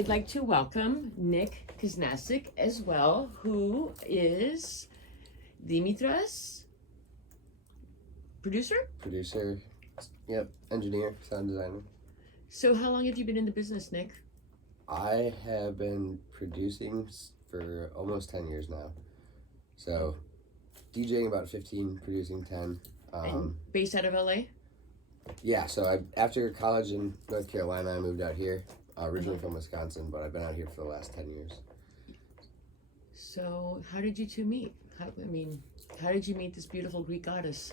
I'd like to welcome Nick Kaznasik as well, who is Dimitra's producer? Producer, yep, engineer, sound designer. So how long have you been in the business, Nick? I have been producing for almost 10 years now. So, DJing about 15, producing 10. And based out of LA? Yeah, so after college in North Carolina, I moved out here, originally from Wisconsin, but I've been out here for the last 10 years. So how did you two meet? How did you meet this beautiful Greek goddess?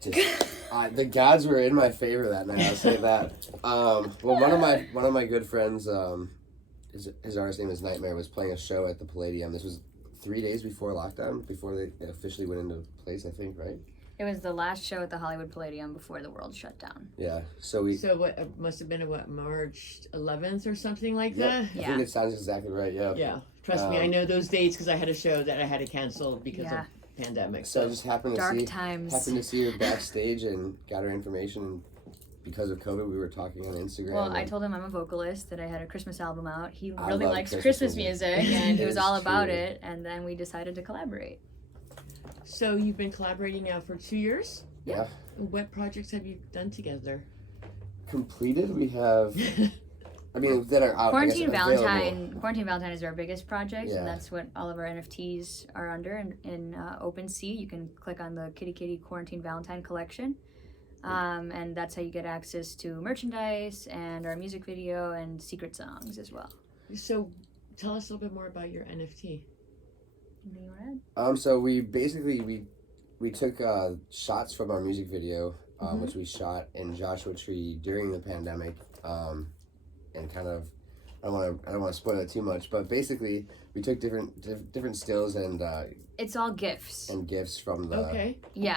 The gods were in my favor that night, I'll say that. Well, one of my good friends, his artist name is Nightmare, was playing a show at the Palladium. This was 3 days before lockdown, before they officially went into place, I think, right? It was the last show at the Hollywood Palladium before the world shut down. Yeah, So what, it must have been, March 11th or something like that? I think it sounds exactly right, yeah. Yeah, trust me, I know those dates because I had a show that I had to cancel because of pandemic. So I just happened to see her backstage and got her information, and because of COVID, we were talking on Instagram. Well, I told him I'm a vocalist, that I had a Christmas album out. He I really love likes Christmas music, and he was all about true. it, and then we decided to collaborate. So you've been collaborating now for 2 years? Yeah. What projects have you done together? Completed, we have, that are out. Quarantine Valentine is our biggest project, Yeah. and that's what all of our NFTs are under in OpenSea. You can click on the Kitty Kitty Quarantine Valentine collection, and that's how you get access to merchandise and our music video and secret songs as well. So tell us a little bit more about your NFT. So we basically we took shots from our music video, which we shot in Joshua Tree during the pandemic, and kind of I don't want to spoil it too much, but basically we took different stills and it's all GIFs from the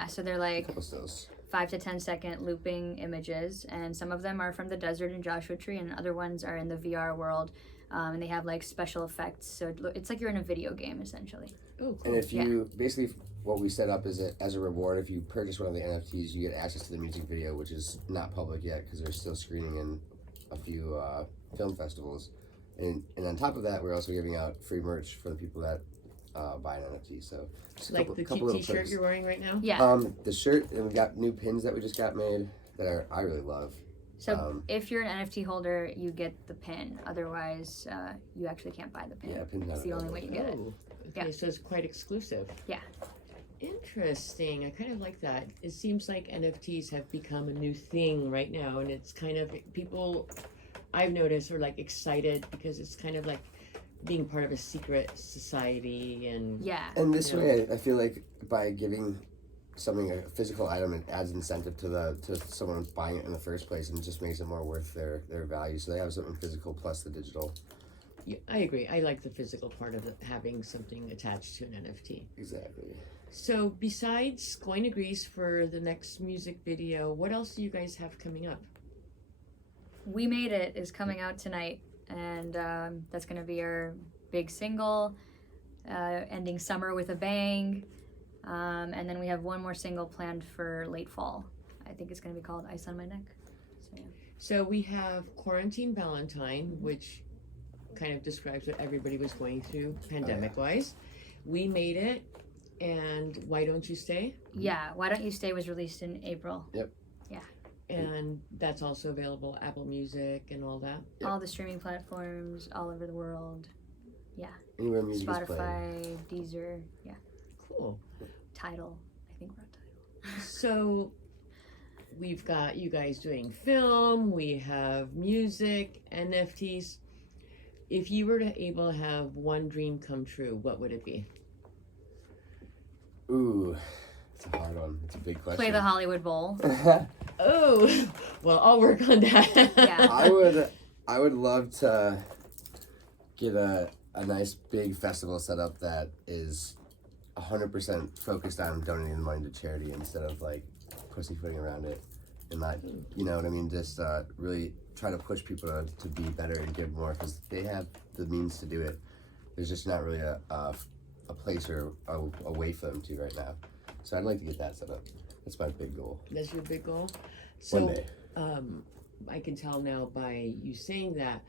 so they're like couple stills. 5 to 10 second looping images, and some of them are from the desert in Joshua Tree, and other ones are in the VR world. And they have like special effects, so it's like you're in a video game essentially. Oh, cool. And if you basically what we set up is that as a reward, if you purchase one of the NFTs, you get access to the music video, which is not public yet because they're still screening in a few film festivals. And on top of that, we're also giving out free merch for the people that buy an NFT. So just like the cute T-shirt you're wearing right now. Yeah. The shirt, and we got new pins that we just got made that I really love. So if you're an NFT holder, you get the pin. Otherwise, you actually can't buy the pin. Yeah, pin's not It's the only way you get it. Okay, so it's quite exclusive. Yeah. Interesting. I kind of like that. It seems like NFTs have become a new thing right now, and it's kind of people I've noticed are like excited because it's kind of like being part of a secret society and And this way, I feel like by giving something a physical item, it adds incentive to someone buying it in the first place, and it just makes it more worth their value. So they have something physical plus the digital. Yeah, I agree. I like the physical part of it, having something attached to an NFT. Exactly. So besides going to Greece for the next music video, what else do you guys have coming up? We Made It is coming out tonight, and that's going to be our big single, ending summer with a bang. And then we have one more single planned for late fall. I think it's going to be called Ice on My Neck. So we have Quarantine Valentine, which kind of describes what everybody was going through pandemic-wise. We Made It, and Why Don't You Stay? Yeah, Why Don't You Stay was released in April. Yep. Yeah. And that's also available Apple Music and all that? Yep. All the streaming platforms all over the world. Yeah. Anywhere music is Spotify, Deezer, yeah. Cool. Tidal. I think we're on Tidal. So we've got you guys doing film, we have music, NFTs. If you were to able to have one dream come true, what would it be? Ooh, it's a hard one. It's a big question. Play the Hollywood Bowl. Oh, well, I'll work on that. Yeah. I would love to get a nice big festival set up that is 100% focused on donating the money to charity instead of like pussyfooting around it, and not, you know what I mean, just really try to push people to be better and give more, because they have the means to do it. There's just not really a place or a way for them to right now. So I'd like to get that set up. That's my big goal. That's your big goal? So, One day. I can tell now by you saying that,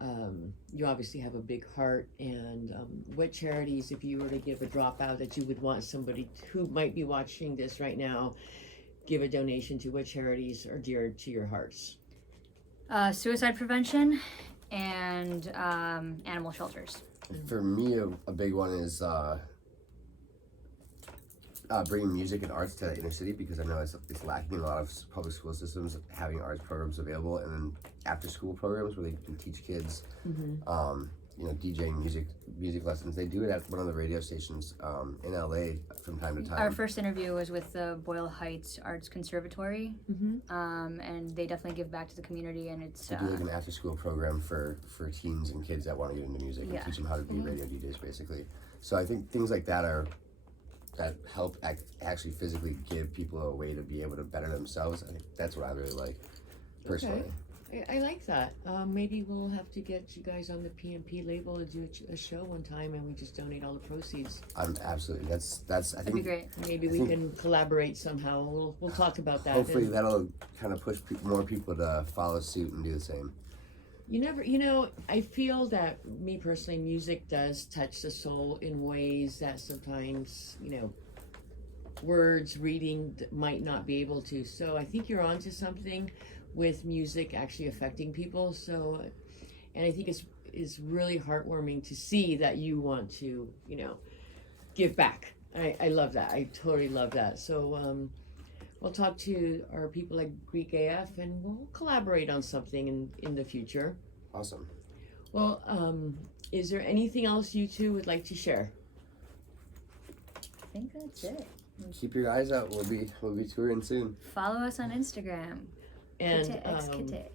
you obviously have a big heart, and what charities, if you were to give a dropout that you would want somebody who might be watching this right now, give a donation to, what charities are dear to your hearts? Suicide prevention and animal shelters. For me, a big one is bringing music and arts to the inner city, because I know it's lacking in a lot of public school systems, having arts programs available, and then after school programs where they can teach kids, DJing music lessons. They do it at one of the radio stations in LA from time to time. Our first interview was with the Boyle Heights Arts Conservatory, and they definitely give back to the community, and it's They do like an after school program for teens and kids that want to get into music and teach them how to be radio DJs, basically. So I think things like that help actually physically give people a way to be able to better themselves. I think that's what I really like, personally. Okay. I like that. Maybe we'll have to get you guys on the PMP label to do a show one time, and we just donate all the proceeds. Absolutely. That's I that'd think be great. Maybe we can collaborate somehow. We'll talk about that. Hopefully that'll kind of push more people to follow suit and do the same. I feel that, me personally, music does touch the soul in ways that sometimes, words, reading might not be able to. So I think you're onto something with music actually affecting people. So, and I think it's really heartwarming to see that you want to, give back. I love that. I totally love that. So, we'll talk to our people at Greek AF, and we'll collaborate on something in the future. Awesome. Well, is there anything else you two would like to share? I think that's it. Keep your eyes out. We'll be touring soon. Follow us on Instagram. And Kite.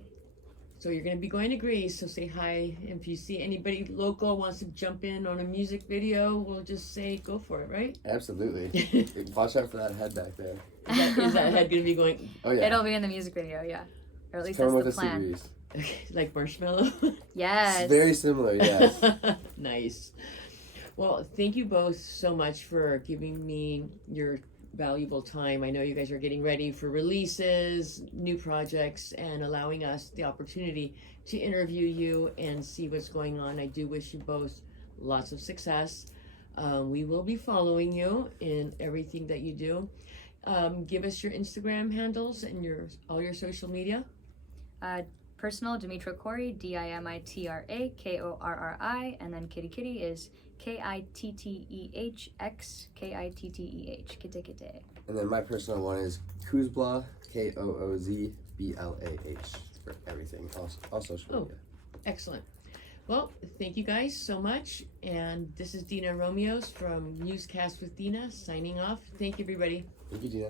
so you're going to be going to Greece, so say hi. If you see anybody local wants to jump in on a music video, we'll just say go for it, right? Absolutely. Watch out for that head back there. Is that head going to be going? Oh yeah. It'll be in the music video, yeah. Or at least Come that's with the us to plan. Greece. Like marshmallow? Yes. It's very similar, yes. Nice. Well, thank you both so much for giving me your valuable time. I know you guys are getting ready for releases, new projects, and allowing us the opportunity to interview you and see what's going on. I do wish you both lots of success. We will be following you in everything that you do. Give us your Instagram handles and all your social media. Personal, Dimitra Korri, Dimitra Korri, and then Kitty is KITTEHX, KITTEH, Kite. And then my personal one is Koozblah, KOOZBLAH, for everything, all social media. Excellent. Well, thank you guys so much. And this is Dena Romios from Musecast with Dena, signing off. Thank you, everybody. Thank you, Dina.